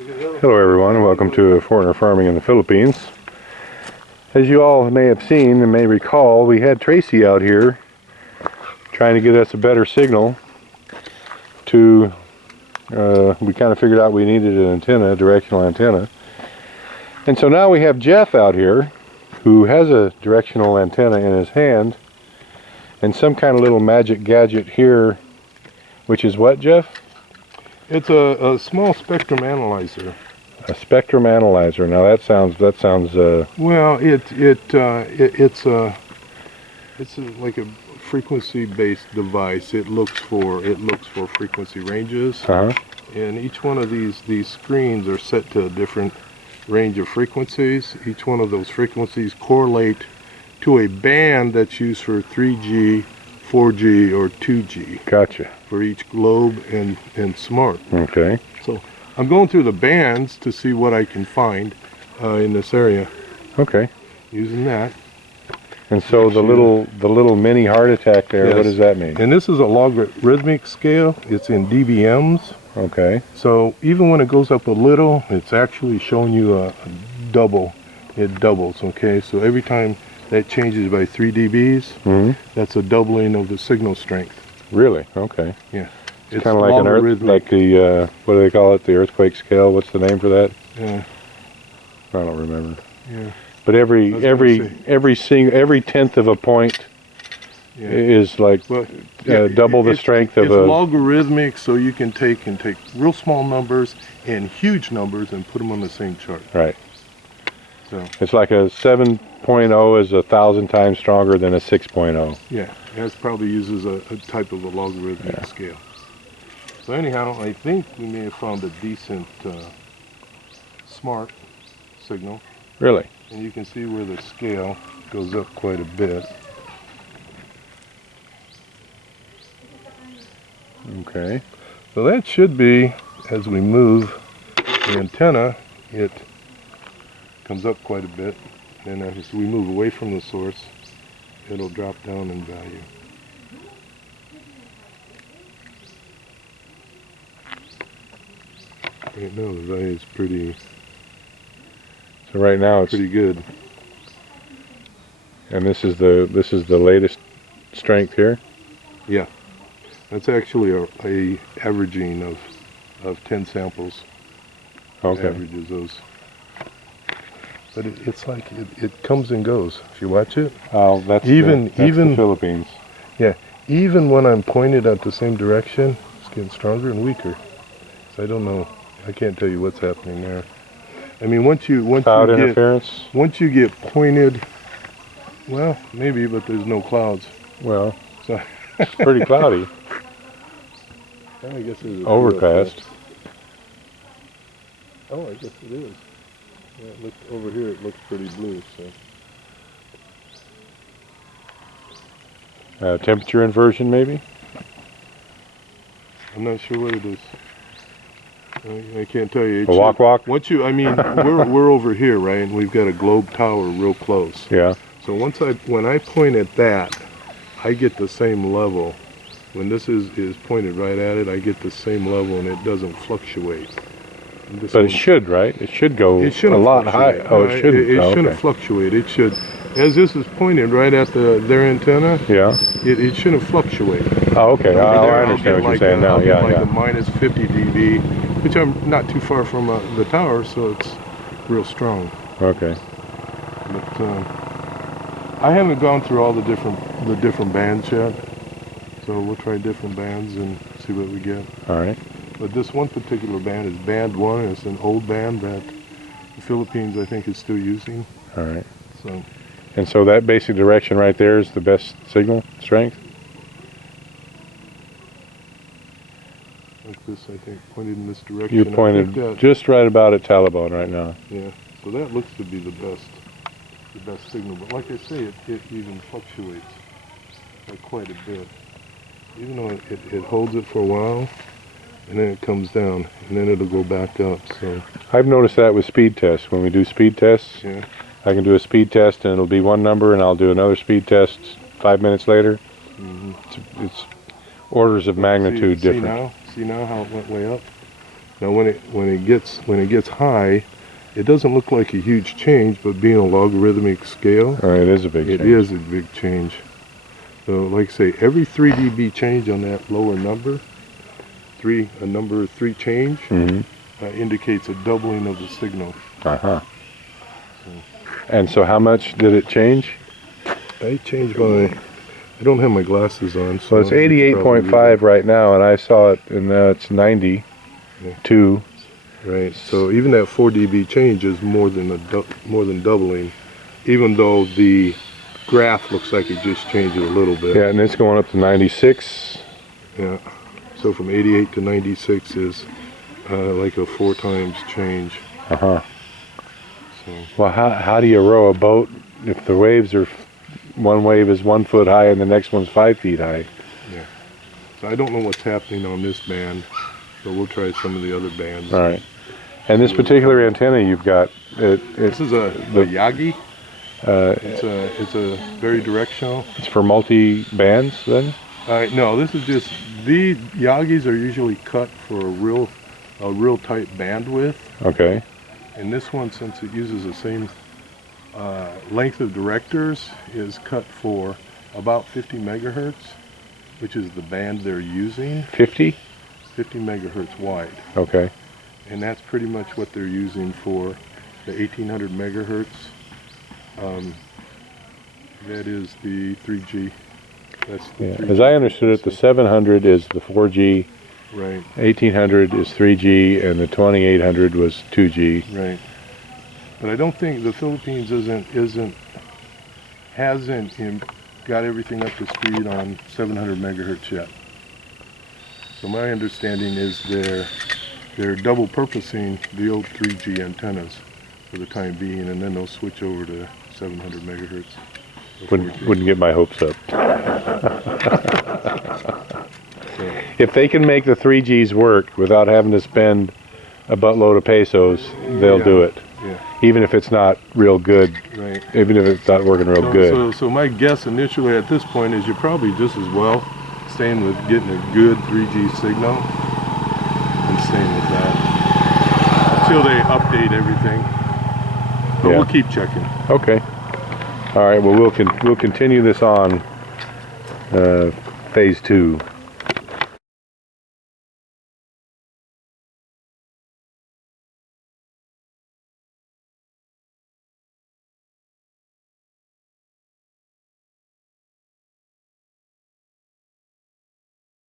Hello everyone, and welcome to Fortner Farming in the Philippines. As you all may have seen and may recall, we had Tracy out here trying to get us a better signal to, we kind of figured out we needed an antenna, a directional antenna. And so now we have Jeff out here who has a directional antenna in his hand and some kind of little magic gadget here, which is what, Jeff? It's a small spectrum analyzer. A spectrum analyzer. Now that sounds well, it's like a frequency-based device. It looks for frequency ranges, and each one of these screens are set to a different range of frequencies. Each one of those frequencies correlate to a band that's used for 3G, 4G, or 2G. Gotcha. For each globe and smart. Okay. So I'm going through the bands to see what I can find in this area. Okay. Using that. And so the little mini heart attack there, yes. What does that mean? And this is a logarithmic scale. It's in dBms. Okay. So even when it goes up a little, it's actually showing you a double. It doubles, okay? So every time that changes by 3 dBs, that's a doubling of the signal strength. Really? Okay. Yeah. It's kind of like an earth, like the, what do they call it? The earthquake scale? What's the name for that? Yeah. I don't remember. Yeah. But every tenth of a point is like double the strength of a... It's logarithmic, so you can take real small numbers and huge numbers and put them on the same chart. Right. So it's like a 7.0 is 1,000 times stronger than a 6.0. Yeah, it probably uses a type of a logarithmic scale. So anyhow, I think we may have found a decent smart signal. Really? And you can see where the scale goes up quite a bit. Okay. So that should be, as we move the antenna, it comes up quite a bit. And as we move away from the source, it'll drop down in value. Right now the value is pretty. So right now it's pretty good. And this is the latest strength here. Yeah, that's actually a averaging of 10 samples. Okay. Averages those. But it's like it comes and goes. If you watch it. Oh, that's the Philippines. Yeah, even when I'm pointed at the same direction, it's getting stronger and weaker. So I don't know. I can't tell you what's happening there. I mean, once you get pointed, well, maybe, but there's no clouds. Well, so it's pretty cloudy. I guess it's overcast. Oh, I guess it is. Yeah, over here it looks pretty blue. So. Temperature inversion, maybe? I'm not sure what it is. I can't tell you. A walk. Once you, I mean, we're over here, right? And we've got a globe tower real close. Yeah. So when I point at that, I get the same level. When this is pointed right at it, I get the same level, and it doesn't fluctuate. But it should, right? It should go a lot higher. Oh, it shouldn't. It shouldn't fluctuate. It should, as this is pointed right at their antenna. Yeah. It shouldn't fluctuate. Oh, okay. I understand what you're saying now. Yeah, like a minus 50 dB, which I'm not too far from the tower, so it's real strong. Okay. But I haven't gone through all the different bands yet, so we'll try different bands and see what we get. All right. But this one particular band is band 1, and it's an old band that the Philippines, I think, is still using. All right. So. And so that basic direction right there is the best signal strength? Like this, I think, pointed in this direction. You pointed just right about at Talibon right now. Yeah. So that looks to be the best signal. But like I say, it even fluctuates like quite a bit. Even though it holds it for a while, and then it comes down, and then it'll go back up. So I've noticed that with speed tests. When we do speed tests, yeah. I can do a speed test and it'll be one number, and I'll do another speed test 5 minutes later. It's orders of magnitude different. See now how it went way up? Now when it gets high, it doesn't look like a huge change, but being a logarithmic scale, It is a big change. it is a big change. So like I say, every 3 dB change on that lower number, a number 3 change, indicates a doubling of the signal. And so how much did it change? I changed my, I don't have my glasses on. So it's you could probably 88.5 right now, and I saw it, and now it's 92. read it. Right, so even that 4 dB change is more than doubling, even though the graph looks like it just changed it a little bit. Yeah, and it's going up to 96. Yeah. So from 88 to 96 is like a 4 times change. So, Well, how do you row a boat if the waves are, one wave is 1 foot high and the next one's 5 feet high? so I don't know what's happening on this band, but we'll try some of the other bands. All right. And this particular antenna you've got, This is a Yagi. It's a very directional. it's for multi-bands then? No, this is just, the Yagis are usually cut for a real tight bandwidth. Okay. And this one, since it uses the same length of directors, is cut for about 50 megahertz, which is the band they're using. 50? 50 megahertz wide. Okay. And that's pretty much what they're using for the 1800 megahertz. That is the 3G. That's the 3G. As I understood it, the 700 is the 4G, Right, 1800 is 3G, and the 2800 was 2G. right. But I don't think the Philippines hasn't got everything up to speed on 700 megahertz yet. So my understanding is they're double purposing the old 3G antennas for the time being, and then they'll switch over to 700 megahertz. Wouldn't get my hopes up. If they can make the 3Gs work without having to spend a buttload of pesos, they'll do it. Yeah, Even if it's not real good, right. even if it's not working real good. So my guess initially at this point is you're probably just as well staying with getting a good 3G signal and staying with that until they update everything. But Yeah. we'll keep checking. Okay. All right. Well, we'll continue this on phase 2.